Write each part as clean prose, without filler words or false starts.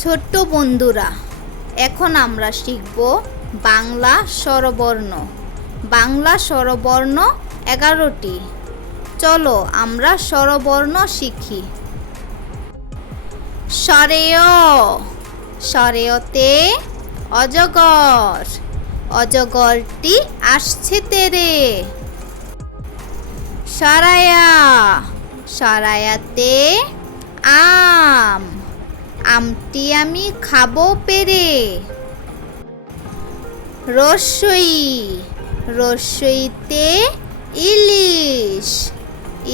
ছোট্ট বন্ধুরা, এখন আমরা শিখব বাংলা স্বরবর্ণ। বাংলা স্বরবর্ণ 11টি। চলো আমরা স্বরবর্ণ শিখি। স্বরেয়, স্বরেয়তে অজগর, অজগরটি আসছে তেরে। সরায়া, সরায়াতে আম, আমটি আমি খাবো পেরে। রস্যই, রস্যইতে ইলিশ,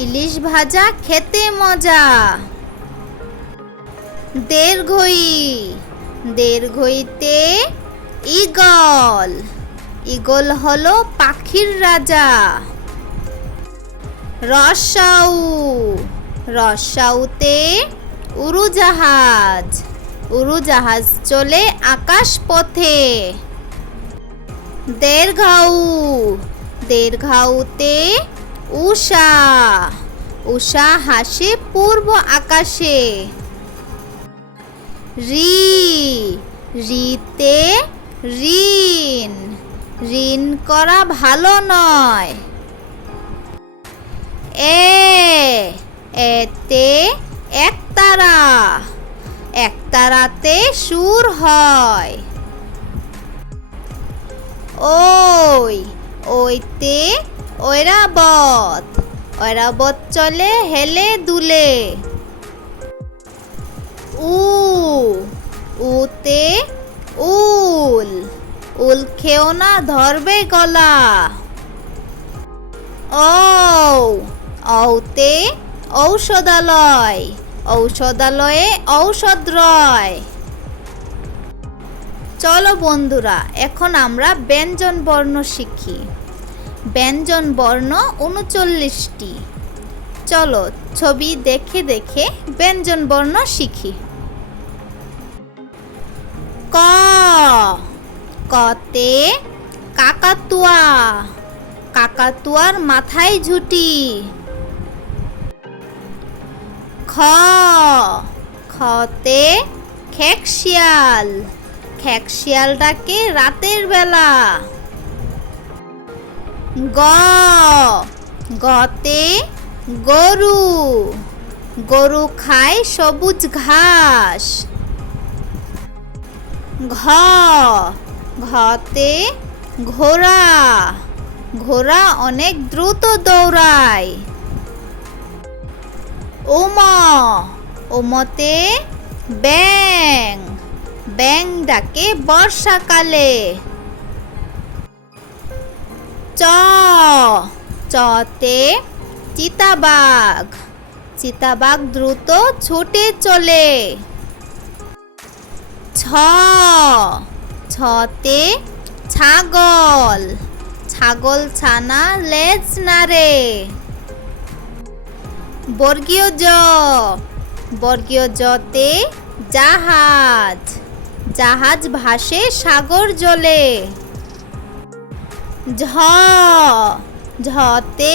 ইলিশ ভাজা খেতে মজা। দীর্ঘই, দীর্ঘইতে ঈগল, ঈগল হলো পাখির রাজা। রস্যাউ, রস্যাউতে উড়োজাহাজ, উড়োজাহাজ চলে আকাশ পথে। দীর্ঘাউ, দীর্ঘাউতে উষা, উষা হাসে পূর্ব আকাশে। রি, রিতে ঋণ, ঋণ করা ভালো নয়। এতে একতারা, একতারাতে সুর হয়। ওই, ওইতে ঐরাবত, ঐরাবত চলে হেলে দুলে। উ, উতে উল, উল খেও না ধরবে গলা। ঔ, ঔতে ঔষধালয়, ঔষধালয়ে ঔষধ রয়। চলো বন্ধুরা, এখন আমরা ব্যঞ্জন বর্ণ শিখি। ব্যঞ্জন বর্ণ 39টি। চলো ছবি দেখে দেখে ব্যঞ্জন বর্ণ শিখি। ক, কতে কাকাতুয়া, কাকাতুয়ার মাথায় ঝুঁটি। খ, খতে খেকশিয়াল, খেকশিয়াল ডাকে রাতের বেলা। গ, গতে গরু, গরু খায় সবুজ ঘাস। ঘ, ঘতে ঘোড়া, ঘোড়া অনেক দ্রুত দৌড়ায়। উম, উমতে ব্যাঙ, ব্যাঙ ডাকে বর্ষাকালে। চ, চতে চিতাবাঘ, চিতাবাঘ দ্রুত ছুটে চলে। ছ, ছতে ছাগল, ছাগল ছানা লেজ নাড়ে। বর্গীয় জ, বর্গীয় জতে জাহাজ, জাহাজ ভাসে সাগর জলে। ঝ, ঝতে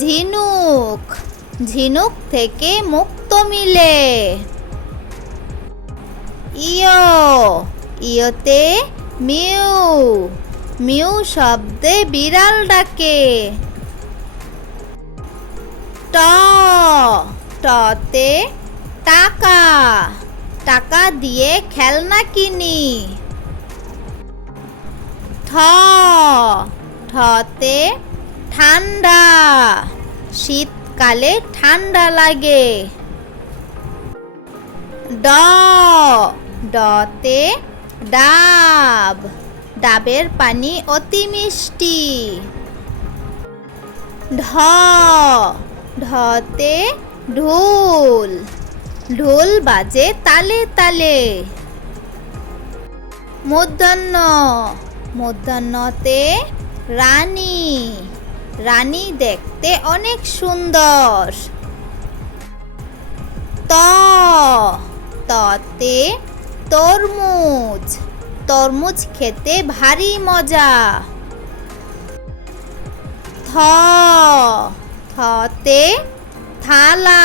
ঝিনুক, ঝিনুক থেকে মুক্ত মিলে। ইয়, ইয়তে মিউ, মিউ শব্দে বিড়াল ডাকে। ট, টতে টাকা, টাকা দিয়ে খেলনা কিনি। ঠ, ঠতে ঠান্ডা, শীতকালে ঠান্ডা লাগে। ড, ডতে ডাব, ডাবের পানি অতি মিষ্টি। ঢ, ঢতে ঢোল, ঢোল বাজে তালে তালে। মূর্ধন্য, মূর্ধন্যতে রানী, রানী দেখতে অনেক সুন্দর। ত, ততে তরমুজ, তরমুজ খেতে ভারী মজা। থ, থতে থালা,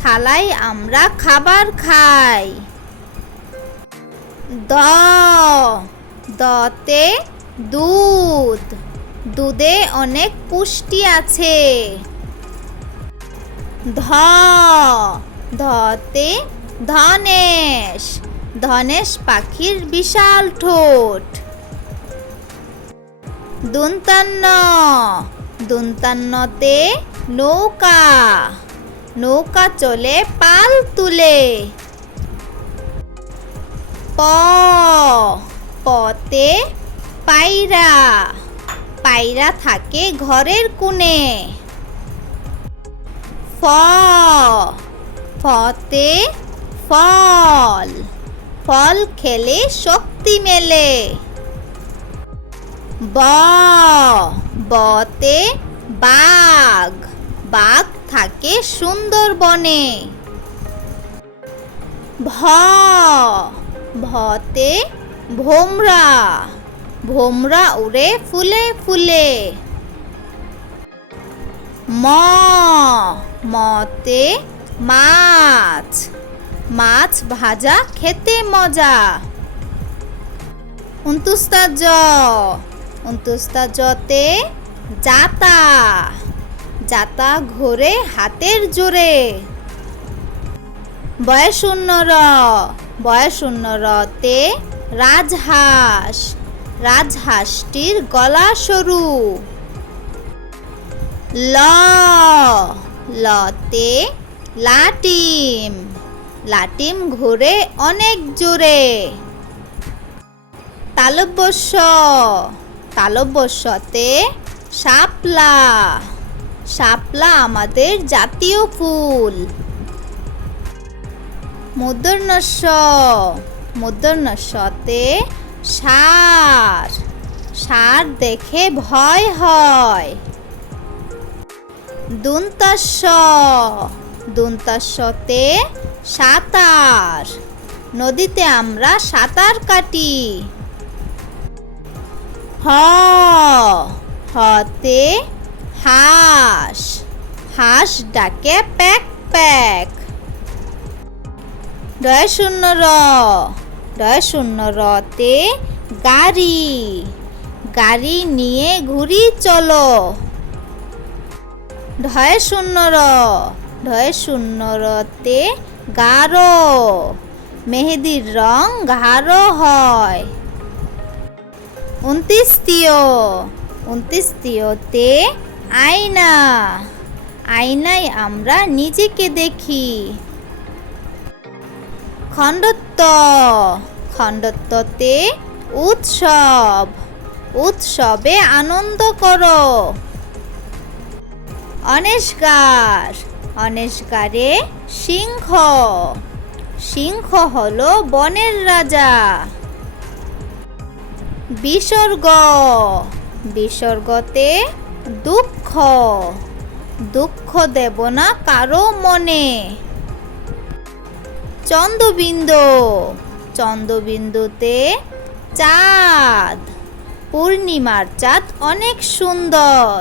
থালায় আমরা খাবার খাই। দ দতে দুধ, দুধে অনেক পুষ্টি আছে। ধ ধতে ধনেশ, ধনেশ পাখির বিশাল ঠোঁট। দন্তান্ন দন্তান্নতে নৌকা, নৌকা চলে পাল তুলে। প পতে পায়রা, পায়রা থাকে ঘরের কোণে। ফ ফতে ফল, ফল খেলে শক্তি মেলে। ব বতে বাঘ, বাঘ থাকে সুন্দরবনে। ভ ভতে ভোমরা, ভোমরা উড়ে ফুলে ফুলে। ম মতে মাছ, মাছ ভাজা খেতে মজা। উনতুস্তা জতে জাতা, জাতা ঘোরে হাতের জোরে। বয়শূন্য রতে রাজহাঁস, রাজহাঁসটির গলা সরু। ল লতে লাটিম, লাটিম ঘোরে অনেক জোরে। তালব্যস্যতে শাপলা, শাপলা আমাদের জাতীয় ফুল। মূর্ধন্যস্বতে ষাঁড়, ষাঁড় দেখে ভয় হয়। দন্তাস্বতে সাঁতার, নদীতে আমরা সাঁতার কাটি। হতে হাঁস, হাঁস ডাকে প্যাক প্যাক। ডয়শূন্য রতে গাড়ি, গাড়ি নিয়ে ঘুরি চলো। ঢয়শূন্য রতে গাঢ়, মেহেদির রং গাঢ় হয়। উনত্রিশতীয়তে আয়না, আয়নায় আমরা নিজেকে দেখি। খণ্ডত্বতে উৎসব, উৎসবে আনন্দ করো। অনেশগারে সিংহ, সিংহ হলো বনের রাজা। বিসর্গতে দুঃখ, দুঃখ দেব না কারো মনে। চন্দ্রবিন্দুতে চাঁদ, পূর্ণিমার চাঁদ অনেক সুন্দর।